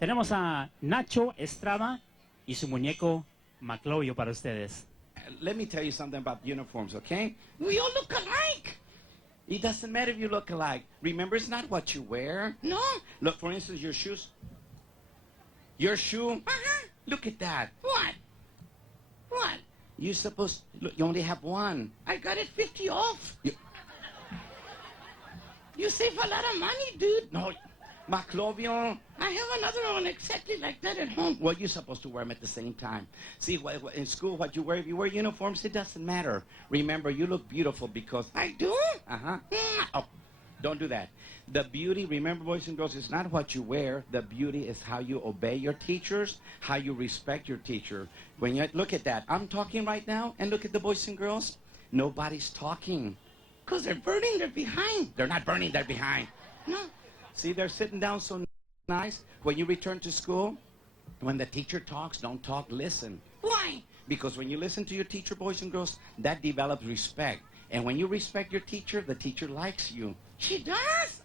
Tenemos a Nacho Estrada y su muñeco Maclovio para ustedes. Let me tell you something about uniforms, okay? We all look alike. It doesn't matter if you look alike. Remember, it's not what you wear. No. Look, for instance, your shoes. Your shoe. Look at that. What? What? You're supposed... Look, you only have one. I got it 50 off. You save a lot of money, dude. No, Maclovio. I have another one exactly like that at home. Well, you're supposed to wear them at the same time. See, in school, what you wear, if you wear uniforms, it doesn't matter. Remember, you look beautiful because... I do? Oh, don't do that. The beauty, remember, boys and girls, it's not what you wear. The beauty is how you obey your teachers, how you respect your teacher. When you look at that, I'm talking right now, and look at the boys and girls. Nobody's talking. Because they're burning their behind. They're not burning their behind. No. See, they're sitting down so nice. When you return to school, when the teacher talks, don't talk, listen. Why? Because when you listen to your teacher, boys and girls, that develops respect. And when you respect your teacher, the teacher likes you. She does?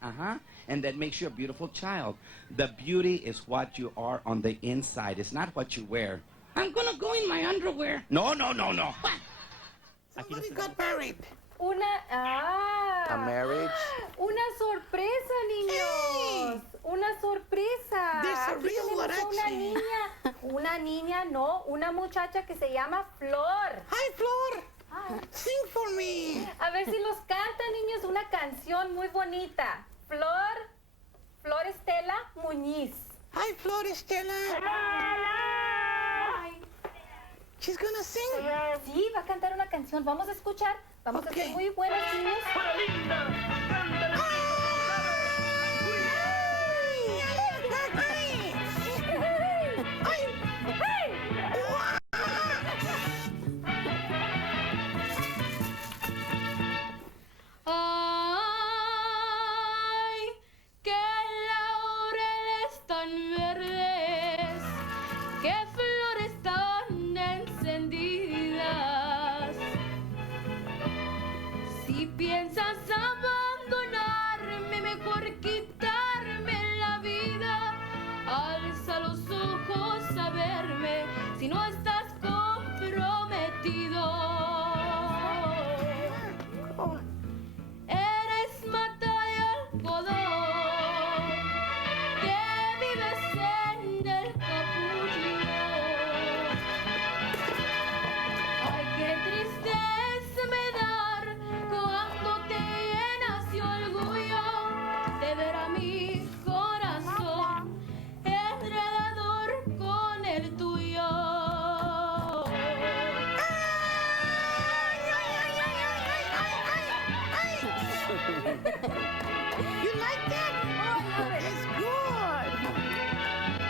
And that makes you a beautiful child. The beauty is what you are on the inside. It's not what you wear. I'm going to go in my underwear. No. What? Somebody got married. A marriage. Una sorpresa, niños. Hey. Una sorpresa. There's a Aquí real tenemos a una huarache. niña. Una niña, no, una muchacha que se llama Flor. Hi, Flor. Sing for me. A ver si los cantan, niños, una canción muy bonita. Flor Estela Muñiz. Hi, Flor Estela. Ay, She's gonna sing. sí, va a cantar una canción. Vamos a escuchar. Vamos a ser muy buenos niños. Ay, que laureles tan verdes, que flores tan encendidas. Si piensas abandonarme, mejor quitarme la vida. Alza los ojos a verme si no estás comprometido. Eres mata de algodón que vives en el capullo. Ay, qué tristeza me dar cuando te llenas de orgullo de ver a mi corazón enredador con el tuyo. You like that? It's good.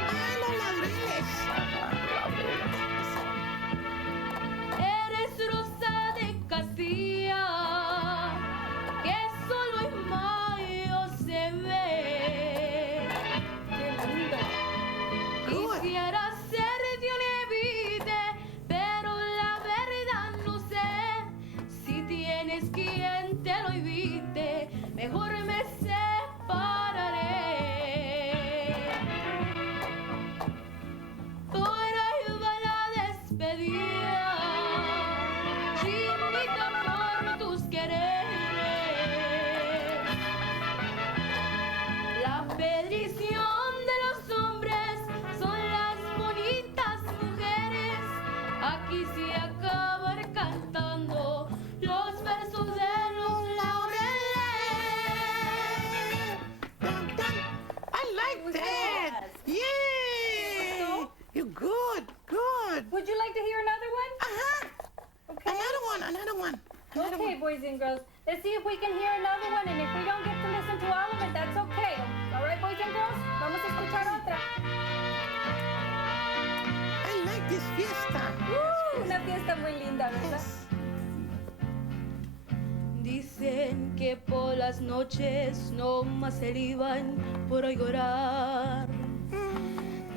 Ay, los laureles. Eres rosa de Castilla, que solo en mayo se ve. Qué lindo. Quisiera ser de un evite, pero la verdad no sé si tienes quien te lo evite. Mejor me separaré. Por ahí va la despedida, chinita por tus quereres. La perdición de los hombres son las bonitas mujeres. Aquí se acaban cantando los versos de los laureles. Dun, dun. I like that. Yay. You're good. Would you like to hear another one? Okay. Another one. Okay, boys and girls. Let's see if we can hear another one, and if we don't get to listen to all of it, that's okay. All right, boys and girls? Vamos a escuchar otra. I like this fiesta. Una fiesta muy linda, ¿verdad? Dicen que por las noches no más se iban por llorar.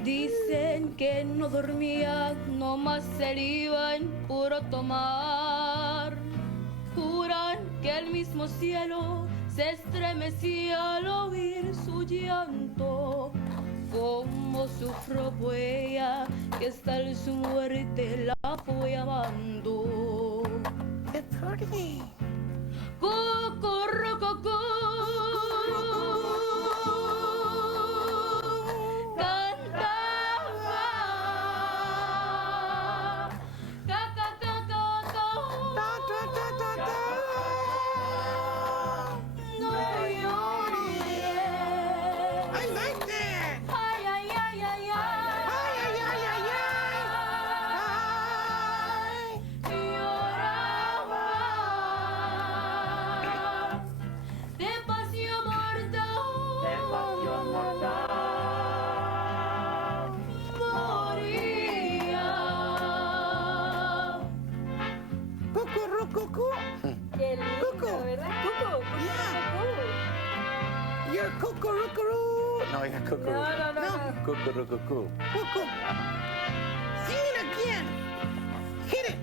Dicen que no dormía, no más se iban puro tomar. Juran que el mismo cielo se estremecía al oír su llanto. Como sufro por ella, que hasta en su muerte la fue amando. Qué pretty. Cucurrucucú, cantaba. Ca, ca, ca, ca, ca. Ta, ta, ta, ta, ta. No llores. I like that. Ay, ay, ay, ay, ay. Ay, ay, ay, ay, ay. Lloraba de pasión mortal. Moría. Cucurrucucú. Qué lindo, Cucu. ¿verdad? Cucu. You're cucurrucuru. No, yeah, cuckoo. No. Cuckoo. Cuckoo. Sing it again. Hit it.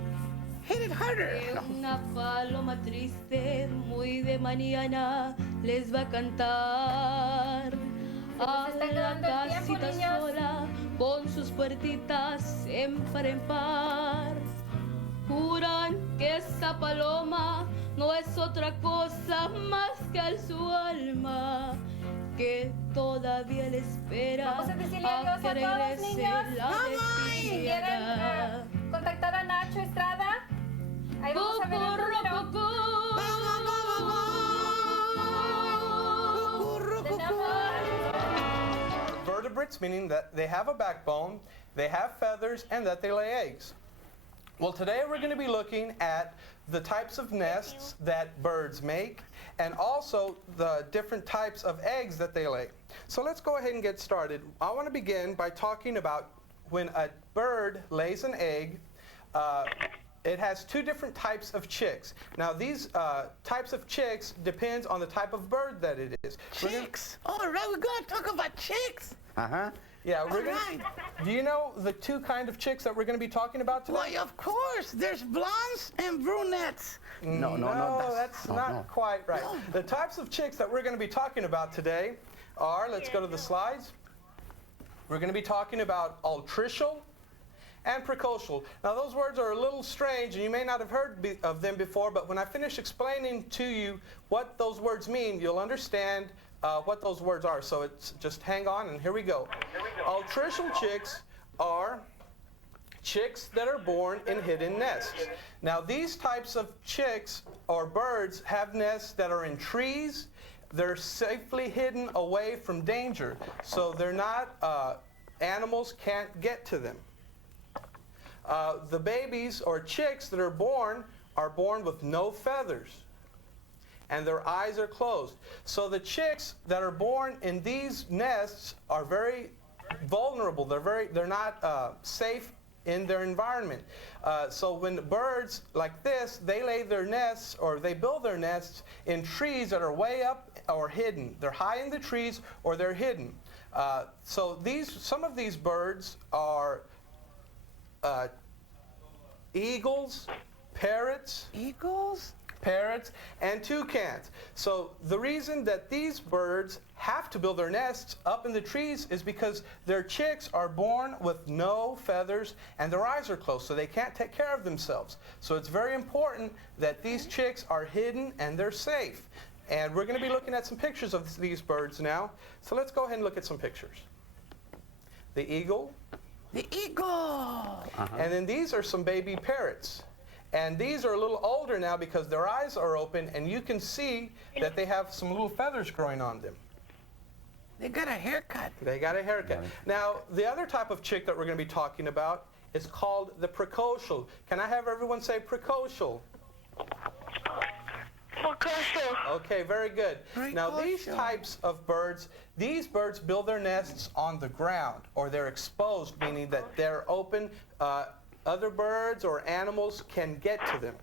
Hit it harder. Una paloma triste, muy de mañana, les va a cantar. A está la acabando el tiempo, casita niños. sola, con sus puertitas en par. Juran que esa paloma no es otra cosa más que su alma, que todavía le espera Vamos a decirle adiós que a todos, regrese niños. la Si quieren despedida. contactar a Nacho Estrada, ahí vamos a ver el número. Vertebrates, meaning that they have a backbone, they have feathers, and that they lay eggs. Well, today we're going to be looking at the types of nests that birds make and also the different types of eggs that they lay. So let's go ahead and get started. I want to begin by talking about when a bird lays an egg, it has two different types of chicks. Now these types of chicks depends on the type of bird that it is. Chicks. All right, we're going to talk about chicks. Uh-huh. Yeah, we're All right. Do you know the two kind of chicks that we're going to be talking about today? Why, of course. There's blondes and brunettes. No, that's no, not no. quite right. The types of chicks that we're going to be talking about today are, let's go to the slides. We're going to be talking about altricial and precocial. Now those words are a little strange and you may not have heard of them before, but when I finish explaining to you what those words mean, you'll understand what those words are. So it's just hang on and here we go. Altricial chicks are chicks that are born in hidden nests. Now these types of chicks or birds have nests that are in trees. They're safely hidden away from danger. So they're not, animals can't get to them. The babies or chicks that are born with no feathers and their eyes are closed. So the chicks that are born in these nests are very vulnerable. They're not safe in their environment. So when birds like this, they lay their nests or they build their nests in trees that are way up or hidden. They're high in the trees or they're hidden. So some of these birds are eagles, parrots, and toucans. So the reason that these birds have to build their nests up in the trees is because their chicks are born with no feathers and their eyes are closed, so they can't take care of themselves. So it's very important that these chicks are hidden and they're safe. And we're going to be looking at some pictures of these birds now. So let's go ahead and look at some pictures. The eagle. The eagle. And then these are some baby parrots. And these are a little older now because their eyes are open and you can see that they have some little feathers growing on them. They got a haircut. They got a haircut. Right. Now, the other type of chick that we're going to be talking about is called the precocial. Can I have everyone say precocial? Okay, very good. Now these Precocial. types of birds, these birds build their nests on the ground or they're exposed, meaning that they're open. Other birds or animals can get to them.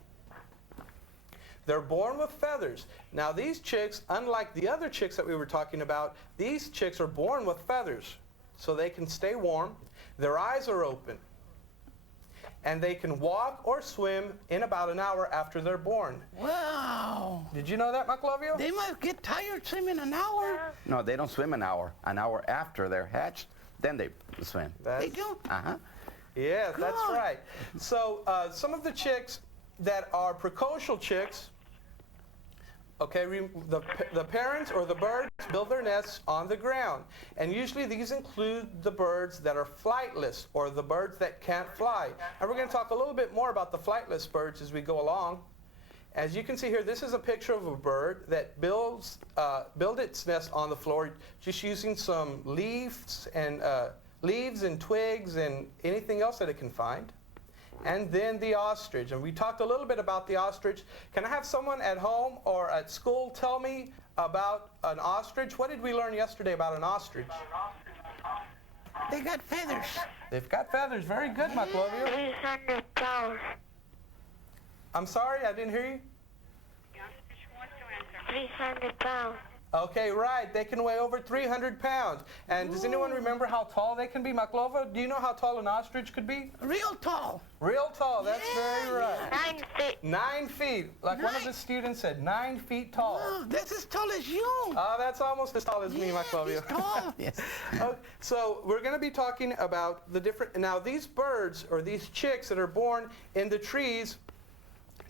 They're born with feathers. Now these chicks, unlike the other chicks that we were talking about, these chicks are born with feathers so they can stay warm. Their eyes are open. And they can walk or swim in about an hour after they're born. Wow. Did you know that, Maclovio? They must get tired swimming an hour. No, they don't swim an hour. An hour after they're hatched, then they swim. They do? Uh-huh. Yes, that's Good. right. So some of the chicks that are precocial chicks, okay, the parents or the birds build their nests on the ground. And usually these include the birds that are flightless, or the birds that can't fly. And we're going to talk a little bit more about the flightless birds as we go along. As you can see here, this is a picture of a bird that build its nest on the floor just using some leaves and twigs and anything else that it can find. And then the ostrich. And we talked a little bit about the ostrich. Can I have someone at home or at school tell me about an ostrich? What did we learn yesterday about an ostrich? They got feathers. They've got feathers. Very good, Maclovio. 300 pounds. I'm sorry, I didn't hear you. 300 pounds. Okay, right. They can weigh over 300 pounds. And does anyone remember how tall they can be? Maclova, do you know how tall an ostrich could be? Real tall. Real tall. That's very right. 9 feet. 9 feet. Like one of the students said, 9 feet tall. Oh, that's as tall as you. Oh, that's almost as tall as me, Maclovio. He's tall. Yes. Okay, so we're going to be talking about the different. Now, these birds or these chicks that are born in the trees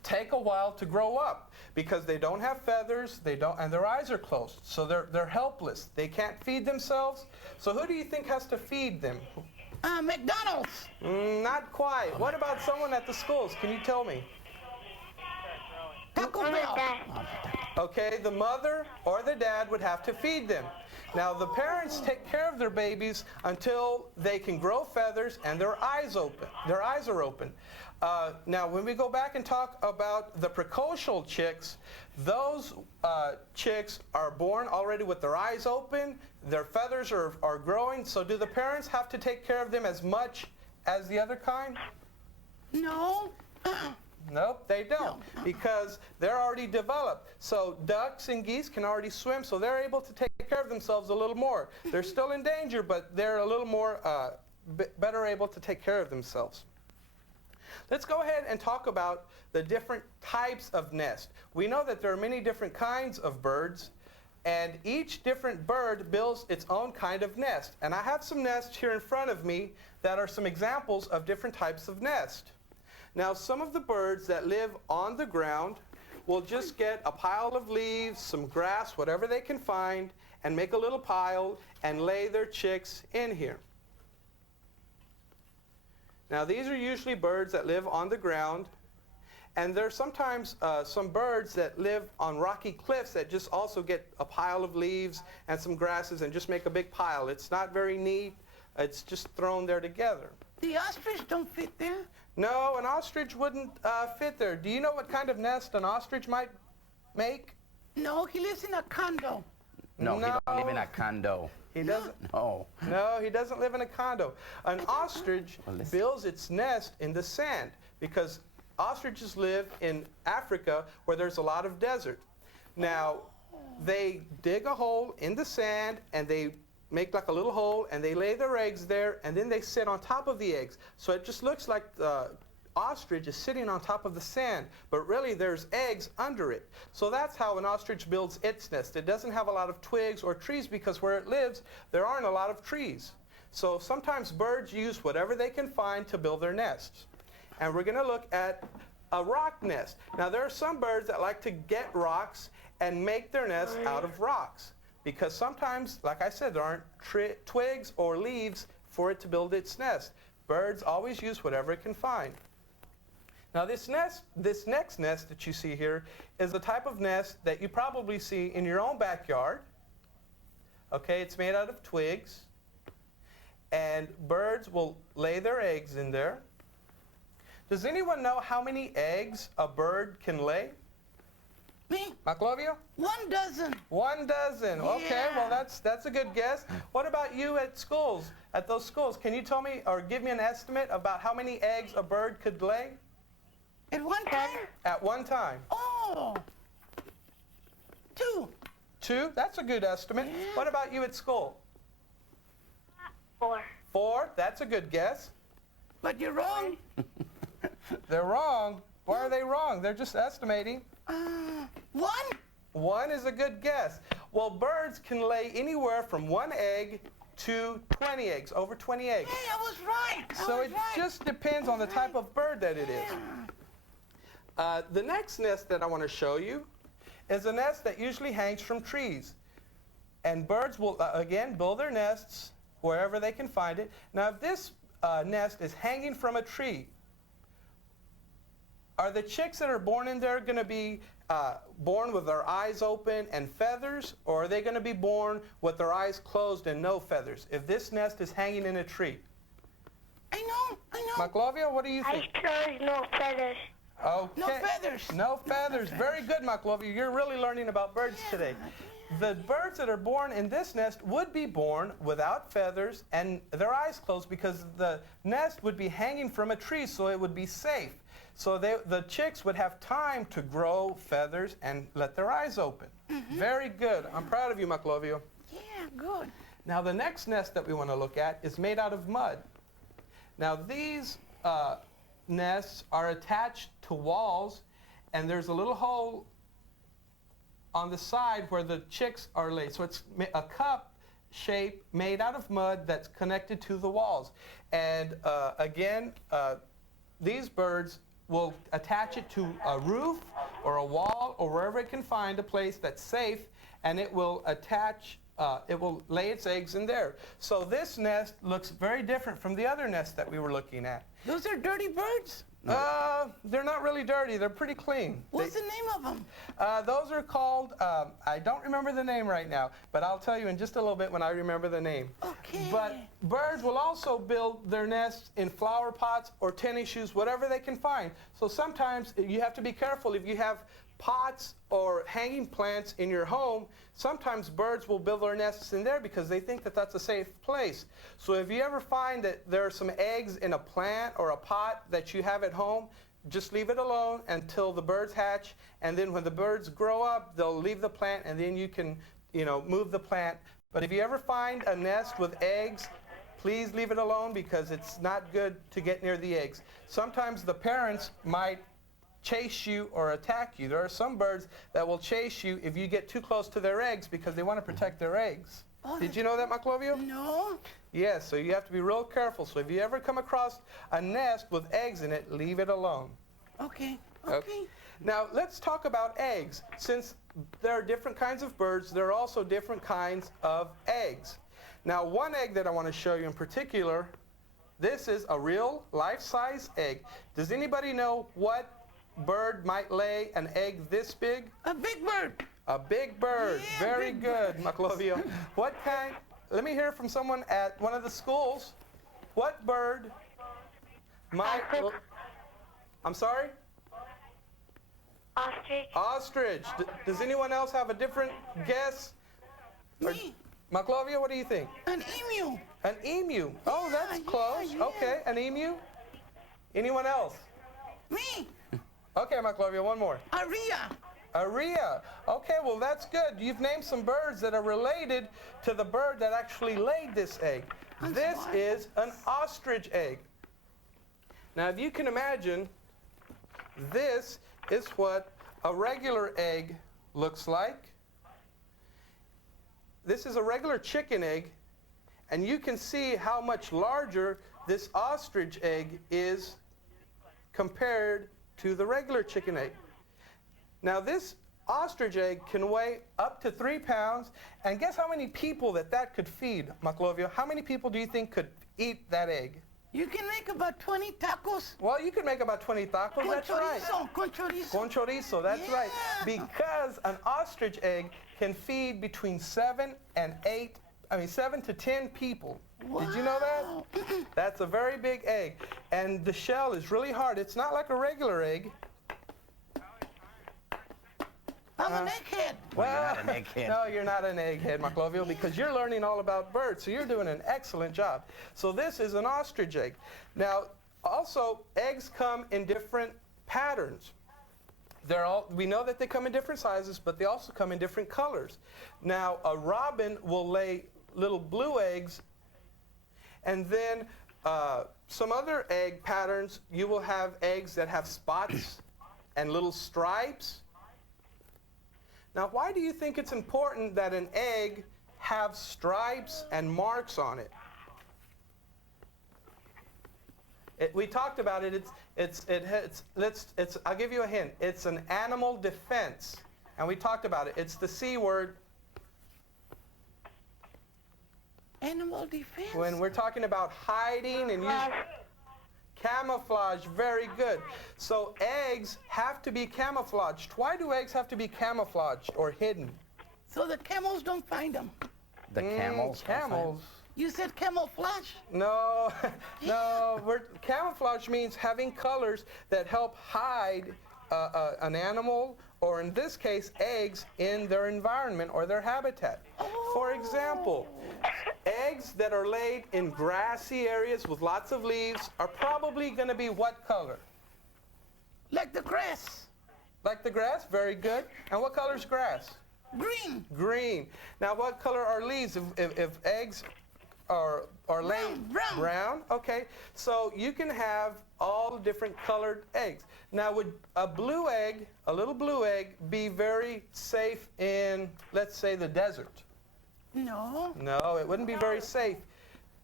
take a while to grow up because they don't have feathers, and their eyes are closed, so they're helpless. They can't feed themselves. So who do you think has to feed them? McDonald's. Not quite. What about someone at the schools? Can you tell me? Taco Bell. Okay, the mother or the dad would have to feed them. Now, the parents take care of their babies until they can grow feathers and their eyes are open. Now, when we go back and talk about the precocial chicks, those chicks are born already with their eyes open, their feathers are growing, so do the parents have to take care of them as much as the other kind? No. Nope, they don't, because they're already developed. So ducks and geese can already swim, so they're able to take care of themselves a little more. They're still in danger, but they're a little more better able to take care of themselves. Let's go ahead and talk about the different types of nest. We know that there are many different kinds of birds, and each different bird builds its own kind of nest. And I have some nests here in front of me that are some examples of different types of nest. Now, some of the birds that live on the ground will just get a pile of leaves, some grass, whatever they can find, and make a little pile and lay their chicks in here. Now, these are usually birds that live on the ground, and there's sometimes some birds that live on rocky cliffs that just also get a pile of leaves and some grasses and just make a big pile. It's not very neat. It's just thrown there together. The ostrich don't fit there. No, an ostrich wouldn't fit there. Do you know what kind of nest an ostrich might make? No, he lives in a condo. No, he don't live in a condo. He doesn't. No. No, he doesn't live in a condo. An ostrich builds its nest in the sand because ostriches live in Africa where there's a lot of desert. Now, they dig a hole in the sand and they make like a little hole and they lay their eggs there and then they sit on top of the eggs. So it just looks like the ostrich is sitting on top of the sand, but really there's eggs under it. So that's how an ostrich builds its nest. It doesn't have a lot of twigs or trees because where it lives, there aren't a lot of trees. So sometimes birds use whatever they can find to build their nests. And we're going to look at a rock nest. Now there are some birds that like to get rocks and make their nest out of rocks, because sometimes, like I said, there aren't twigs or leaves for it to build its nest. Birds always use whatever it can find. Now this next nest that you see here is the type of nest that you probably see in your own backyard. Okay, it's made out of twigs, and birds will lay their eggs in there. Does anyone know how many eggs a bird can lay? Me? Maclovio? 1 dozen. 1 dozen. Okay, well Yeah. that's a good guess. What about you at schools? At those schools, can you tell me or give me an estimate about how many eggs a bird could lay? At one time? At one time. Oh. 2. 2? That's a good estimate. Yeah. What about you at school? 4. 4? That's a good guess. But you're wrong. They're wrong. Why are they wrong? They're just estimating. 1? 1 is a good guess. Well, birds can lay anywhere from 1 egg to 20 eggs, over 20 eggs. Hey, I was right. So it just depends on the type of bird that it is. The next nest that I want to show you is a nest that usually hangs from trees. And birds will, again, build their nests wherever they can find it. Now, if this nest is hanging from a tree, are the chicks that are born in there going to be born with their eyes open and feathers, or are they going to be born with their eyes closed and no feathers if this nest is hanging in a tree? I know. Maclovia, what do you think? I close, no feathers. Okay. No feathers. No feathers. Very good, Maclovia. You're really learning about birds today. The birds that are born in this nest would be born without feathers and their eyes closed because the nest would be hanging from a tree, so it would be safe. So the chicks would have time to grow feathers and let their eyes open. Very good. I'm proud of you, Maclovio. Yeah, good. Now, the next nest that we want to look at is made out of mud. Now, these nests are attached to walls, and there's a little hole on the side where the chicks are laid. So it's a cup shape made out of mud that's connected to the walls. And again, these birds will attach it to a roof or a wall or wherever it can find a place that's safe, and it will attach, it will lay its eggs in there. So this nest looks very different from the other nest that we were looking at. Those are dirty birds? They're not really dirty. They're pretty clean. What's the name of them? Those are called, I don't remember the name right now, but I'll tell you in just a little bit when I remember the name. Okay. But birds will also build their nests in flower pots or tennis shoes, whatever they can find. So sometimes you have to be careful. If you have pots or hanging plants in your home, sometimes birds will build their nests in there because they think that that's a safe place. So if you ever find that there are some eggs in a plant or a pot that you have at home, just leave it alone until the birds hatch, and then when the birds grow up, they'll leave the plant, and then you can, move the plant. But if you ever find a nest with eggs, please leave it alone because it's not good to get near the eggs. Sometimes the parents might chase you or attack you. There are some birds that will chase you if you get too close to their eggs because they want to protect their eggs. Did you know that, Maclovio? No. Yes, so you have to be real careful. So if you ever come across a nest with eggs in it, leave it alone. Okay. Now, let's talk about eggs. Since there are different kinds of birds, there are also different kinds of eggs. Now, one egg that I want to show you in particular, this is a real life-size egg. Does anybody know what bird might lay an egg this big? A big bird. A big bird. Yeah, Very big good, Maclovio. What kind? Let me hear from someone at one of the schools. What bird might... I'm sorry? Ostrich. Ostrich. Does anyone else have a different guess? Me. Maclovio, what do you think? An emu. An emu. Oh, that's close. yeah. Okay, an emu. Anyone else? Me. Okay, Maclovio, one more. A rhea. A rhea. Okay, well, that's good. You've named some birds that are related to the bird that actually laid this egg. This is an ostrich egg. Now, if you can imagine, this is what a regular egg looks like. This is a regular chicken egg, and you can see how much larger this ostrich egg is compared to the regular chicken egg. Now, this ostrich egg can weigh up to 3 pounds, and guess how many people that could feed, Maclovio? How many people do you think could eat that egg? You can make about 20 tacos. Well, you could make about 20 tacos, that's right. Con chorizo. Con chorizo, that's right. Yeah. Because an ostrich egg can feed between 7 to 10 people. Did you know that? That's a very big egg. And the shell is really hard. It's not like a regular egg. I'm an egghead. Well, you're not an egghead. No, you're not an egghead, Maclovio, because you're learning all about birds, so you're doing an excellent job. So this is an ostrich egg. Now, also, eggs come in different patterns. We know that they come in different sizes, but they also come in different colors. Now, a robin will lay little blue eggs, and then some other egg patterns, you will have eggs that have spots and little stripes. Now, why do you think it's important that an egg have stripes and marks on it? We talked about it. I'll give you a hint. It's an animal defense, and we talked about it. It's the C word. Animal defense. When we're talking about hiding and camouflage, very good. So eggs have to be camouflaged. Why do eggs have to be camouflaged or hidden? So the camels don't find them. The camels. Camels. You said camouflage. No, no. Camouflage means having colors that help hide an animal, or in this case, eggs, in their environment or their habitat. For example, eggs that are laid in grassy areas with lots of leaves are probably going to be what color? Like the grass. Like the grass? Very good. And what color is grass? Green. Green. Now, what color are leaves if eggs are laid? Brown. Brown? Okay. So you can have all different colored eggs. Now, would a blue egg, a little blue egg, be very safe in, let's say, the desert? No. No, it wouldn't be very safe.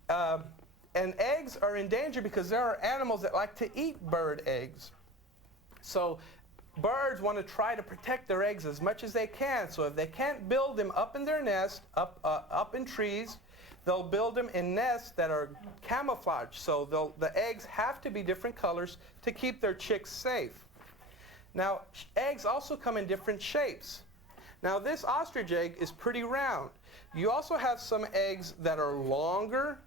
And eggs are in danger because there are animals that like to eat bird eggs. So birds want to try to protect their eggs as much as they can. So if they can't build them up in their nest, up in trees, they'll build them in nests that are camouflaged. So the eggs have to be different colors to keep their chicks safe. Now, eggs also come in different shapes. Now, this ostrich egg is pretty round. You also have some eggs that are longer,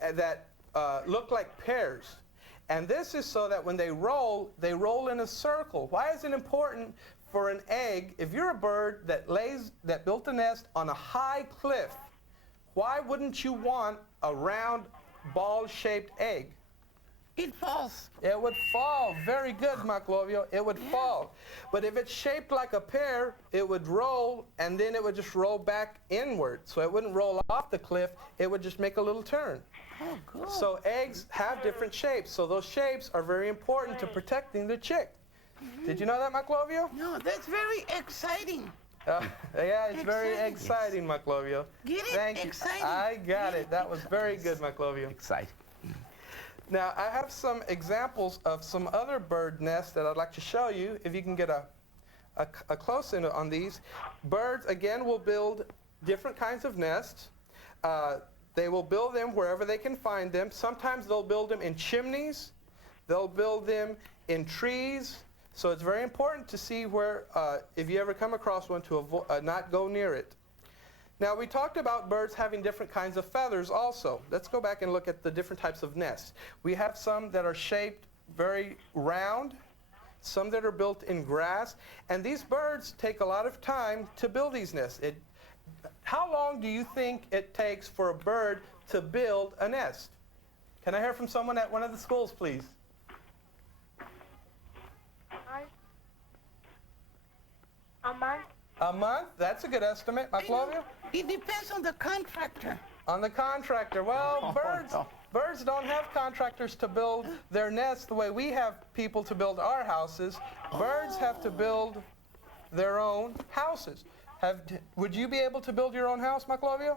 that look like pears. And this is so that when they roll in a circle. Why is it important for an egg, if you're a bird that built a nest on a high cliff, why wouldn't you want a round, ball-shaped egg? It falls. It would fall. Very good, Maclovio. It would fall. But if it's shaped like a pear, it would roll, and then it would just roll back inward. So it wouldn't roll off the cliff. It would just make a little turn. Oh, good. So eggs have different shapes. So those shapes are very important to protecting the chick. Did you know that, Maclovio? No, that's very exciting. Yeah, it's very exciting, Maclovio. Get it? Thank you. Exciting. I got it. That was very good, Maclovio. Exciting. Now, I have some examples of some other bird nests that I'd like to show you, if you can get a close-in on these. Birds, again, will build different kinds of nests. They will build them wherever they can find them. Sometimes they'll build them in chimneys. They'll build them in trees. So it's very important to see where, if you ever come across one, to not go near it. Now, we talked about birds having different kinds of feathers also. Let's go back and look at the different types of nests. We have some that are shaped very round, some that are built in grass, and these birds take a lot of time to build these nests. How long do you think it takes for a bird to build a nest? Can I hear from someone at one of the schools, please? A month. A month? That's a good estimate. Maclovio? It depends on the contractor. On the contractor. Well, birds don't have contractors to build their nests the way we have people to build our houses. Birds have to build their own houses. Would you be able to build your own house, Maclovio?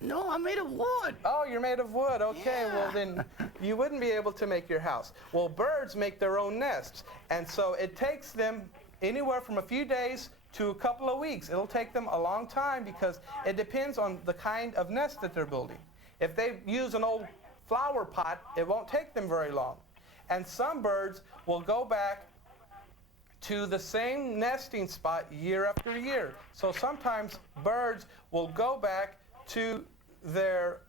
No, I'm made of wood. Oh, you're made of wood. Okay, Yeah. well then you wouldn't be able to make your house. Well, birds make their own nests, and so it takes them anywhere from a few days to a couple of weeks. It'll take them a long time because it depends on the kind of nest that they're building. If they use an old flower pot, it won't take them very long. And some birds will go back to the same nesting spot year after year. So sometimes birds will go back to their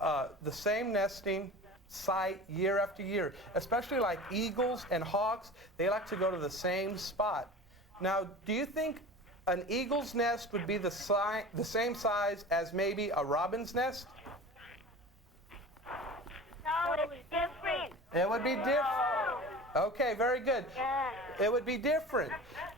the same nesting site year after year. Especially like eagles and hawks, they like to go to the same spot. Now, do you think an eagle's nest would be the same size as maybe a robin's nest? No, it's different. It would be different. Okay, very good. Yeah. It would be different.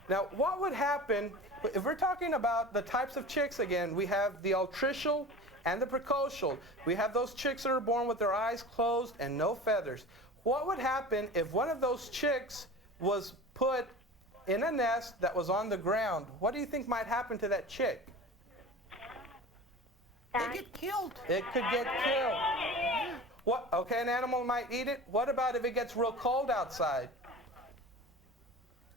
Now, what would happen, if we're talking about the types of chicks again, we have the altricial and the precocial. We have those chicks that are born with their eyes closed and no feathers. What would happen if one of those chicks was put in a nest that was on the ground? What do you think might happen to that chick? They get killed. It could get killed. What? Okay, an animal might eat it. What about if it gets real cold outside?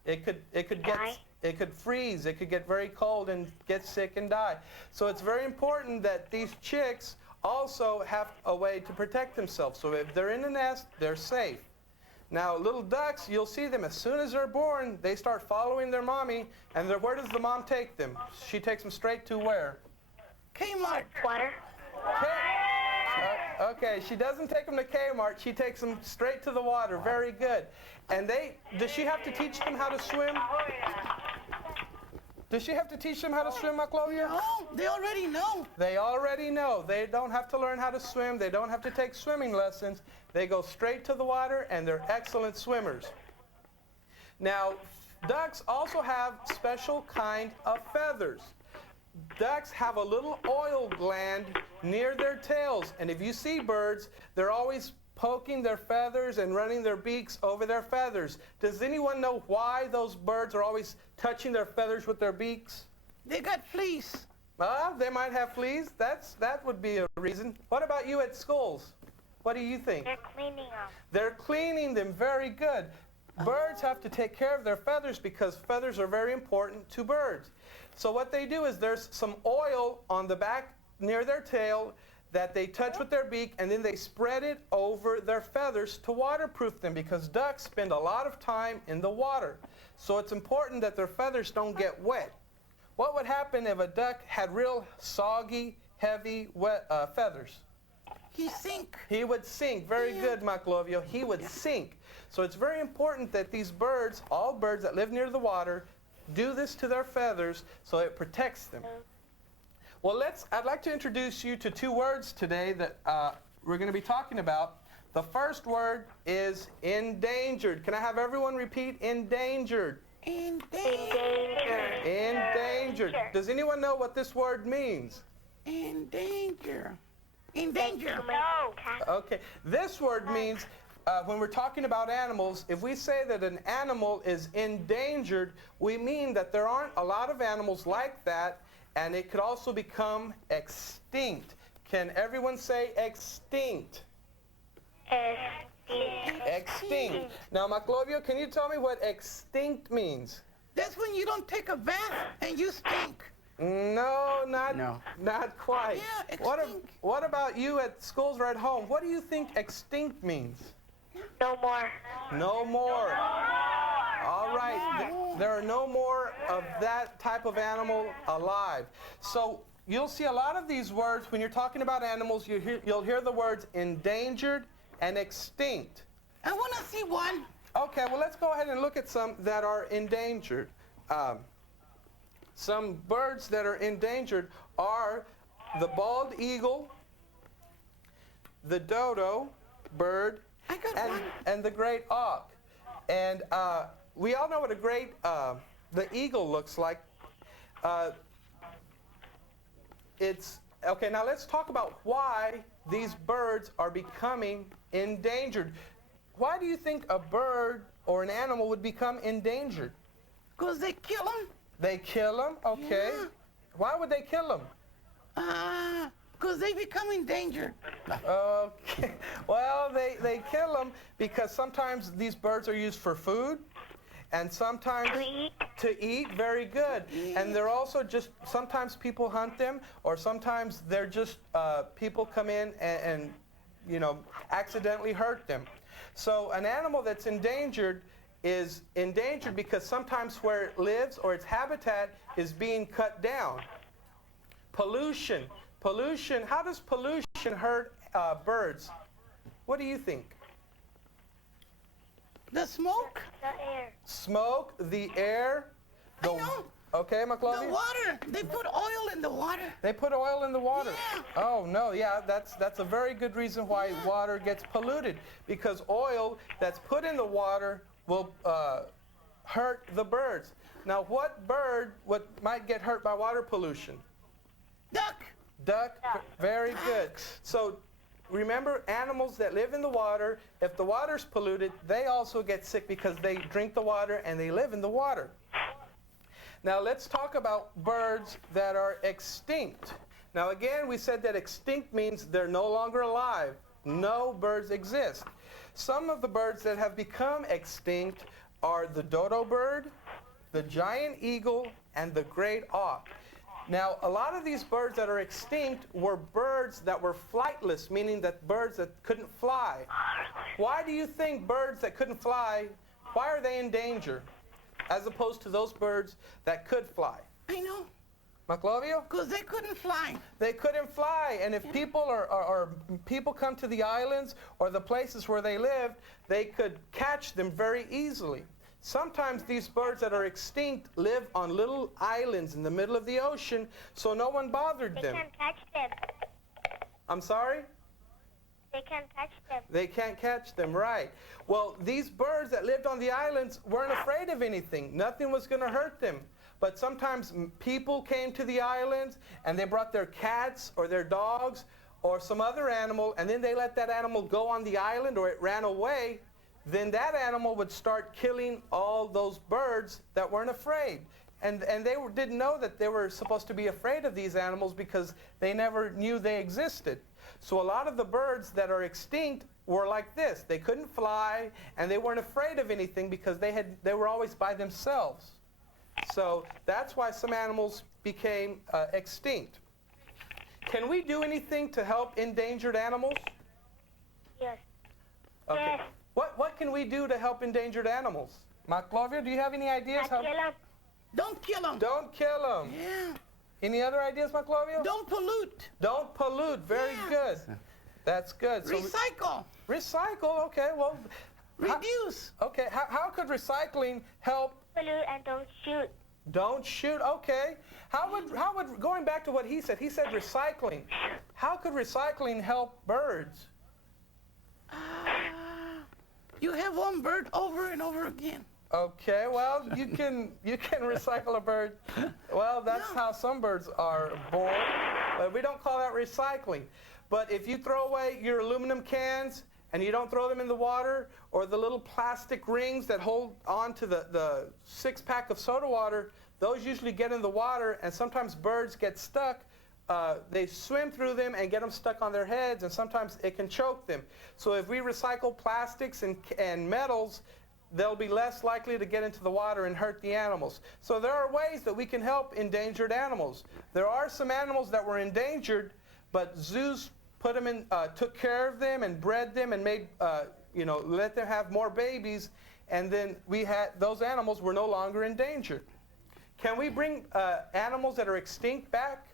It could Die. it could freeze. It could get very cold and get sick and die. So it's very important that these chicks also have a way to protect themselves. So if they're in the nest, they're safe. Now, little ducks, you'll see them as soon as they're born, they start following their mommy. And where does the mom take them? She takes them straight to where? Kmart. Water. Okay, she doesn't take them to Kmart. She takes them straight to the water. Very good. And does she have to teach them how to swim? Does she have to teach them how to swim, Maclovia? No, they already know. They already know. They don't have to learn how to swim. They don't have to take swimming lessons. They go straight to the water, and they're excellent swimmers. Now, ducks also have special kind of feathers. Ducks have a little oil gland near their tails, and if you see birds, they're always poking their feathers and running their beaks over their feathers. Does anyone know why those birds are always touching their feathers with their beaks? They got fleas. They might have fleas. That would be a reason. What about you at schools? What do you think? They're cleaning them. They're cleaning them. Very good. Birds have to take care of their feathers because feathers are very important to birds. So what they do is there's some oil on the back near their tail that they touch with their beak, and then they spread it over their feathers to waterproof them because ducks spend a lot of time in the water. So it's important that their feathers don't get wet. What would happen if a duck had real soggy, heavy, wet feathers? He sink. He would sink. Very good, Maclovio. He would sink. So it's very important that these birds, all birds that live near the water, do this to their feathers so it protects them. Well, I'd like to introduce you to two words today that we're going to be talking about. The first word is endangered. Can I have everyone repeat endangered? Endangered. Endangered. Does anyone know what this word means? Endanger. Endanger. No. Okay. This word means when we're talking about animals, if we say that an animal is endangered, we mean that there aren't a lot of animals like that, and it could also become extinct. Can everyone say extinct? Extinct. Now, Maclovio, can you tell me what extinct means? That's when you don't take a bath and you stink. No, not quite. Yeah, extinct. What about you at schools or at home? What do you think extinct means? No more. No more. All right. There are no more of that type of animal alive. So you'll see a lot of these words when you're talking about animals. You'll hear the words endangered and extinct. I want to see one. Okay, well, let's go ahead and look at some that are endangered. Some birds that are endangered are the bald eagle, the dodo bird, and the great auk. And we all know what the eagle looks like. Okay, now let's talk about why these birds are becoming endangered. Why do you think a bird or an animal would become endangered? Because they kill them. They kill them? Okay. Yeah. Why would they kill them? Because they become endangered. Okay. Well, they kill them because sometimes these birds are used for food and sometimes to eat. Very good. Yeah. And they're also just, sometimes people hunt them, or sometimes they're just, people come in and accidentally hurt them. So an animal that's endangered is endangered because sometimes where it lives or its habitat is being cut down. Pollution. How does pollution hurt birds? What do you think? The smoke. The air. Smoke, the air. I know. Okay, McLaughlin? The water. They put oil in the water. They put oil in the water. Yeah. Oh, no, yeah, that's a very good reason why water gets polluted, because oil that's put in the water will hurt the birds. Now, what bird might get hurt by water pollution? Duck. Duck. Very good. So remember, animals that live in the water, if the water's polluted, they also get sick because they drink the water and they live in the water. Now let's talk about birds that are extinct. Now again, we said that extinct means they're no longer alive. No birds exist. Some of the birds that have become extinct are the dodo bird, the giant eagle, and the great auk. Now, a lot of these birds that are extinct were birds that were flightless, meaning that birds that couldn't fly. Why do you think birds that couldn't fly, why are they in danger, as opposed to those birds that could fly? I know. Maclovio? Because they couldn't fly. They couldn't fly, and if people people come to the islands or the places where they lived, they could catch them very easily. Sometimes these birds that are extinct live on little islands in the middle of the ocean, so no one bothered them. They can't catch them. I'm sorry? They can't catch them. They can't catch them, right. Well, these birds that lived on the islands weren't afraid of anything. Nothing was going to hurt them. But sometimes people came to the islands and they brought their cats or their dogs or some other animal, and then they let that animal go on the island or it ran away. Then that animal would start killing all those birds that weren't afraid. And they didn't know that they were supposed to be afraid of these animals because they never knew they existed. So a lot of the birds that are extinct were like this. They couldn't fly, and they weren't afraid of anything because they were always by themselves. So that's why some animals became extinct. Can we do anything to help endangered animals? Yes. Okay. Yes. What can we do to help endangered animals? Maclovia, do you have any ideas? Not kill them. Don't kill them. Don't kill them. Yeah. Any other ideas, Maclovia? Don't pollute. Don't pollute. Very good. That's good. So Recycle. recycle. Okay. Well. Reduce. Okay. How could recycling help? Pollute and don't shoot. Don't shoot. Okay. How would going back to what he said recycling. How could recycling help birds? You have one bird over and over again. Okay, well, you can recycle a bird. Well, that's how some birds are born, but we don't call that recycling. But if you throw away your aluminum cans and you don't throw them in the water, or the little plastic rings that hold on to the six-pack of soda water, those usually get in the water, and sometimes birds get stuck. They swim through them and get them stuck on their heads, and sometimes it can choke them. So if we recycle plastics and metals, they'll be less likely to get into the water and hurt the animals. So there are ways that we can help endangered animals. There are some animals that were endangered, but zoos put them in, took care of them and bred them and made, let them have more babies, and then those animals were no longer endangered. Can we bring animals that are extinct back?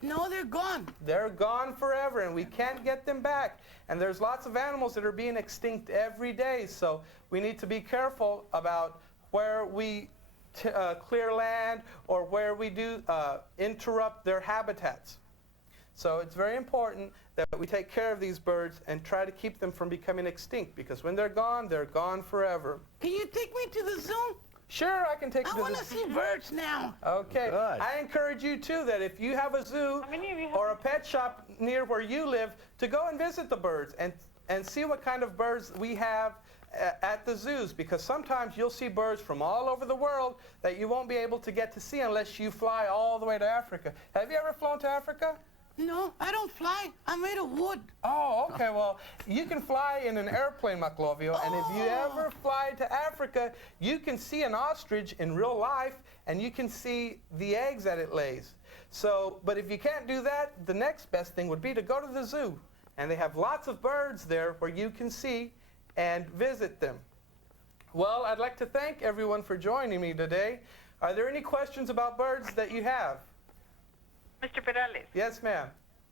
No, they're gone. They're gone forever, and we can't get them back. And there's lots of animals that are being extinct every day, so we need to be careful about where we clear land or where we do interrupt their habitats. So it's very important that we take care of these birds and try to keep them from becoming extinct, because when they're gone forever. Can you take me to the zoo? Sure, I can take you to I want to see birds now. Okay. Good. I encourage you, too, that if you have a zoo or a pet shop near where you live, to go and visit the birds and see what kind of birds we have at the zoos, because sometimes you'll see birds from all over the world that you won't be able to get to see unless you fly all the way to Africa. Have you ever flown to Africa? No, I don't fly. I'm made of wood. Oh, okay. Well, you can fly in an airplane, Maclovio, and if you ever fly to Africa, you can see an ostrich in real life, and you can see the eggs that it lays. So, but if you can't do that, the next best thing would be to go to the zoo, and they have lots of birds there where you can see and visit them. Well, I'd like to thank everyone for joining me today. Are there any questions about birds that you have? Mr. Perales. Yes, ma'am.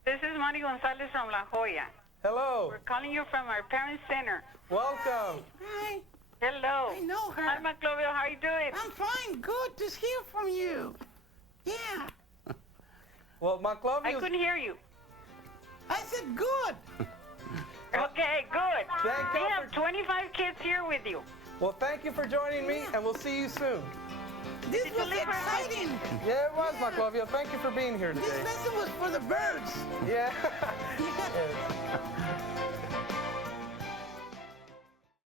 This is Mari Gonzalez from La Jolla. Hello. We're calling you from our parent center. Welcome. Hi. Hello. I know her. Hi, Maclovio. How are you doing? I'm fine. Good to hear from you. Yeah. Well, Maclovio. I couldn't hear you. I said good. Okay, good. Thank We you have 25 kids here with you. Well, thank you for joining me, and we'll see you soon. This was exciting. Yeah, it was, Maclovio. Thank you for being here today. This lesson was for the birds. Yeah. Yes.